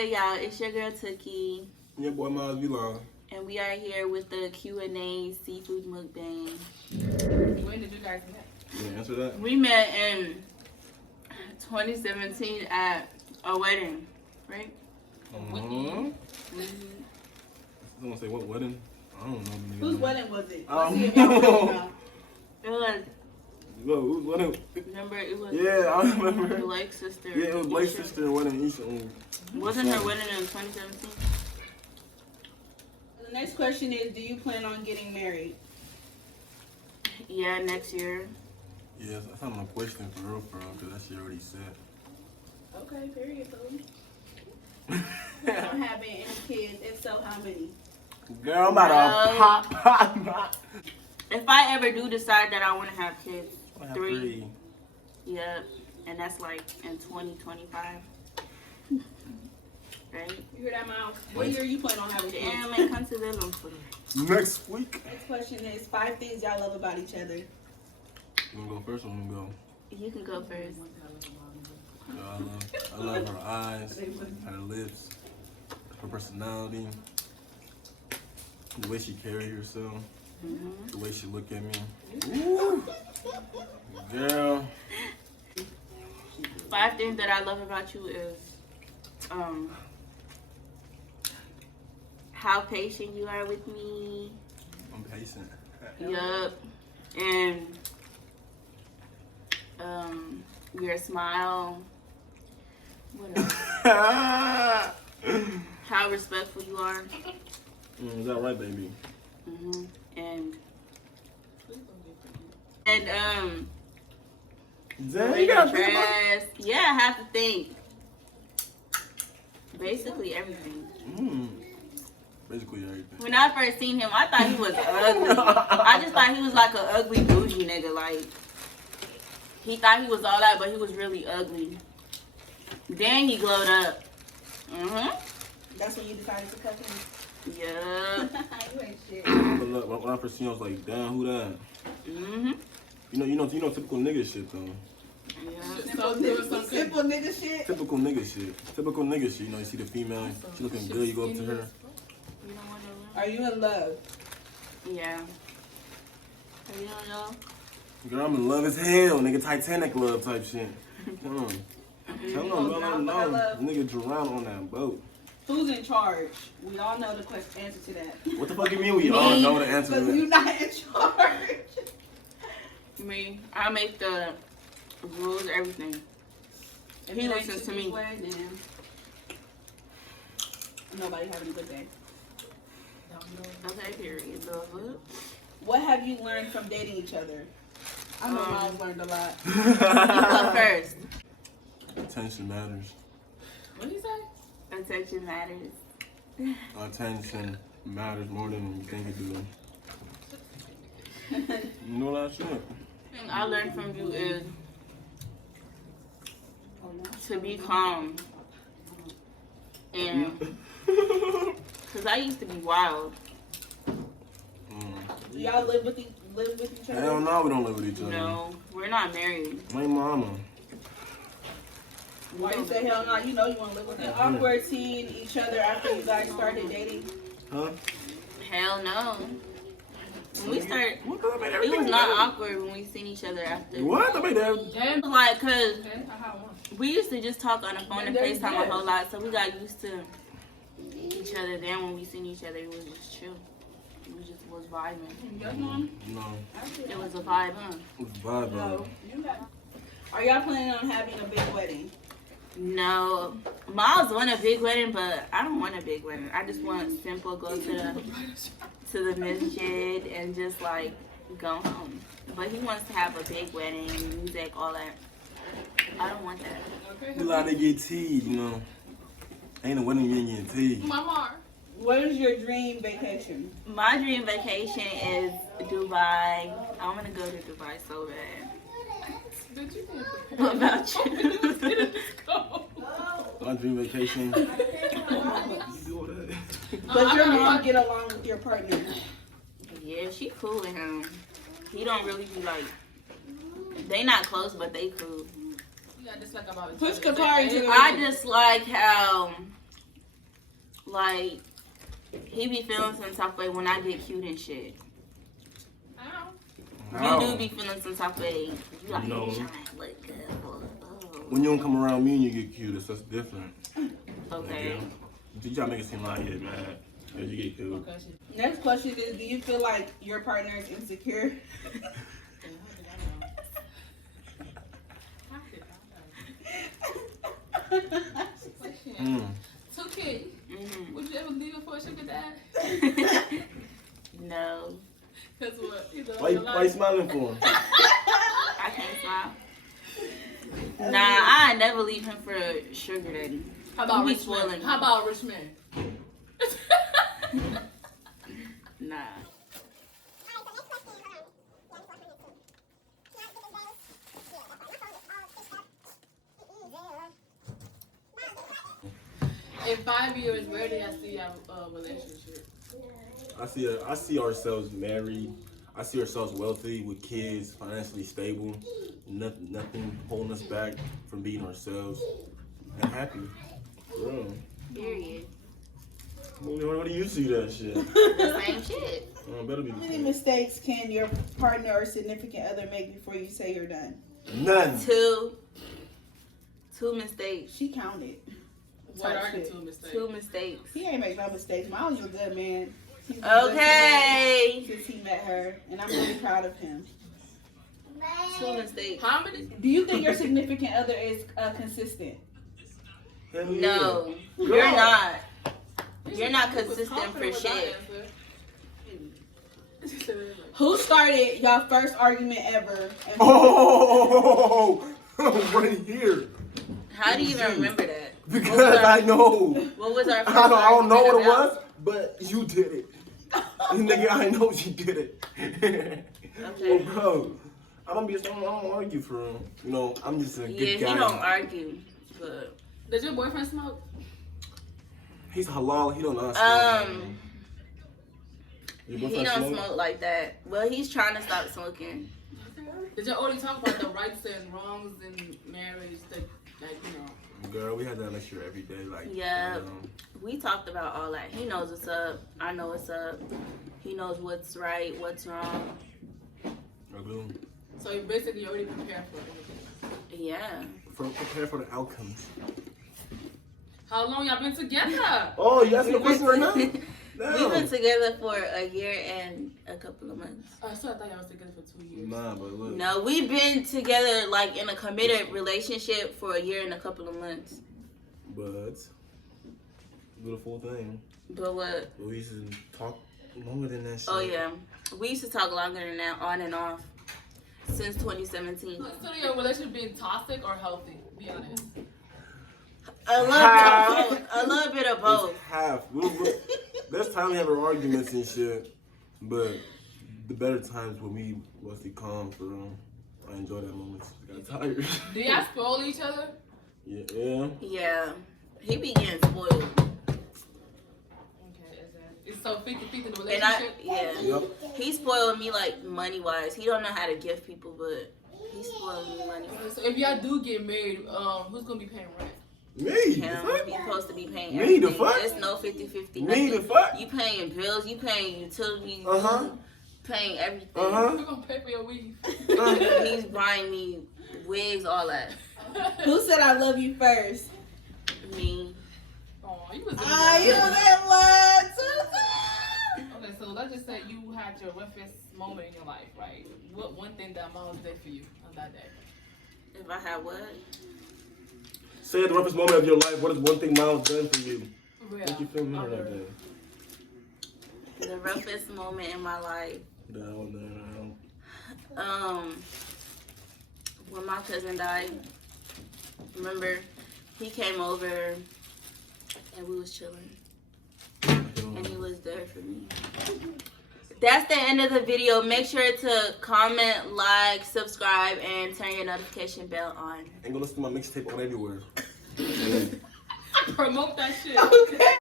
good, y'all? It's your girl Tookie. Your boy Miles Vlog. And we are here with the Q&A seafood mukbang. When did you guys meet? You want to answer that? We met in 2017 at a wedding, right? Someone say what wedding? I don't know. Whose wedding was it? I don't know. It was, Whose wedding? remember, it was Yeah, I remember. Blake's sister. Yeah, it was Blake's Isha. sister wedding. Isha. Wasn't her wedding in 2017? The next question is, do you plan on getting married? Yeah, next year. Yeah, that's not my question for real, because that shit already said. Okay, period, boo. Plan on having any kids? If so, how many? Girl, I'm about to pop. If I ever do decide that I want to have kids, I have three. Yep. And that's like in 2025. Right? You hear that, Miles? What year you plan on having kids? Damn, it comes to that long for Next week. Next question is 5 things y'all love about each other. You want to go first or you want to go? You can go first. I love her eyes, her lips, her personality, the way she carries herself, the way she look at me. Ooh. Girl. 5 things that I love about you is how patient you are with me. I'm patient. Yup. And your smile. What else? How respectful you are. Is that right, baby? And Damn, you gotta think about dress. Yeah, I have to think. Basically everything. Basically everything. When I first seen him, I thought he was ugly. I just thought he was like an ugly bougie nigga. Like, he thought he was all that, but he was really ugly. Then he glowed up. That's when you decided to cut him. Yeah. You ain't shit. But look, when I first seen him, I was like, damn, who that? You know, typical nigga shit though. Simple nigga shit. Typical nigga shit. Typical nigga shit. You know, you see the female, she looking good, you go up to her. Are you in love? Yeah. You don't know? Girl, I'm in love as hell, nigga. Titanic love type shit. Come on. Tell them, let them know. Nigga drown on that boat. Who's in charge? We all know the answer to that. What the fuck you mean we all know the answer to Because that? you're not in charge. Me. I make the rules, everything. If he listens to me. Then nobody having a good day. Okay, period. What have you learned from dating each other? I know Miles learned a lot. You go first. Attention matters. What did you say? Attention matters. Attention matters more than you think it do. You know that shit? The thing I learned from you is to be calm. And because I used to be wild. Do y'all live with each other? Hell no, we don't live with each other. No, we're not married. My mama. Why you say hell no? You know you want to live with them. Awkward seeing each other after you guys started dating? Huh? Hell no. When we started, What? it was not awkward when we seen each other after. What? I made that. It was like, cause we used to just talk on the phone and FaceTime a whole lot, so we got used to each other. Then when we seen each other, it was just chill. We just was vibing. No. It was a vibe, huh? What's the vibe, bro? Are y'all planning on having a big wedding? No, Miles want a big wedding, but I don't want a big wedding. I just want simple, go to the masjid and just like go home. But he wants to have a big wedding, music, all that. I don't want that. You like to get teed, you know. Ain't a wedding you ain't getting teed. Mama. What is your dream vacation? My dream vacation is Dubai. I want to go to Dubai so bad. What about you? My dream vacation. Does your mom get along with your partner? Yeah, she cool with him. He don't really be like, they not close, but they cool. Push Kakari to the I just like how Like, he be feeling some type of way when I get cute and shit. How? You do be feeling some type of way. You like, No. trying to look good. Oh. When you don't come around me and you get cute, that's different. Okay. Like, you try to make it seem like I get mad as you get cute. Next question is, do you feel like your partner is insecure? Okay. Would you ever leave him for a sugar dad? No. Cause what? You know, Why you smiling for? I can't smile. Nah, I never leave him for a sugar daddy. How about He be rich man? spoiling me. How about rich man? Nah. In 5 years, where do y'all see your relationship? I see ourselves married. I see ourselves wealthy with kids, financially stable. Nothing holding us back from being ourselves and happy. For real. Period. Where do you see that shit? The same shit. Better be How the many same. mistakes can your partner or significant other make before you say you're done? None. Two mistakes. She counted. What are the shit. 2 mistakes? 2 mistakes. He ain't make no mistakes. Miles is a good man. He's been good to me Okay. since he met her, and I'm really proud of him. 2 mistakes. How many? Do you think your significant other is consistent? Hell yeah. No, you're not. You're not consistent for shit. Who started y'all first argument ever? And Oh, right here. How do you even remember that? Because I know. What was our first I don't know what it argument about? was, but you did it. Nigga, I know you did it. Okay. Bro, I don't argue for him. You know, I'm just a good Yeah, he guy. don't argue. But Does your boyfriend smoke? He's halal. He don't know. Your he boyfriend don't smoke like that. Well, he's trying to stop smoking. Did you already talk about the rights and wrongs in marriage? That, like, you know. Girl, we had that lecture every day. Like, Yeah. We talked about all that. He knows what's up. I know what's up. He knows what's right, what's wrong. So you basically already prepared for everything. Yeah. Prepare for the outcomes. How long y'all been together? Oh, you asking a question right now? We've Damn. been together for a year and a couple of months. So I thought y'all was together for 2 years. Nah, but look. No, we've been together like in a committed relationship for a year and a couple of months. But beautiful thing. But what? But we used to talk longer than that shit. Oh yeah, we used to talk longer than that, on and off, since 2017. So your relationship being toxic or healthy? Be honest. A little bit of both. It's half. There's time we have our arguments and shit, but the better times when we mostly calm for real. I enjoy that moment. I got tired. Do y'all spoil each other? Yeah. Yeah, he be getting spoiled. Okay, it's so 50-50 in the And relationship? Yep. He spoiled me like money wise. He don't know how to give people, but he spoiled me money wise. So if y'all do get married, who's gonna be paying rent? Me? Him, The fuck? he's supposed to be paying Me, everything. the fuck? There's no 50-50. Me, nothing. the fuck? You paying bills, you paying utilities, Uh-huh. paying everything. Uh-huh. Who's gonna pay for your weave? He's buying me wigs, all that. Who said I love you first? Me. Oh, you was in Ah, the you wrong. was in love. Okay, so let's just say you had your roughest moment in your life, right? What one thing that mom did for you on that day? If I had what? Say at the roughest moment of your life, what is one thing Miles done for you? Real. Make you feel better that day. The roughest moment in my life. Down. When my cousin died. Remember, he came over and we was chilling. And he was there for me. That's the end of the video. Make sure to comment, like, subscribe, and turn your notification bell on. And go listen to my mixtape on everywhere. Promote that shit. Okay.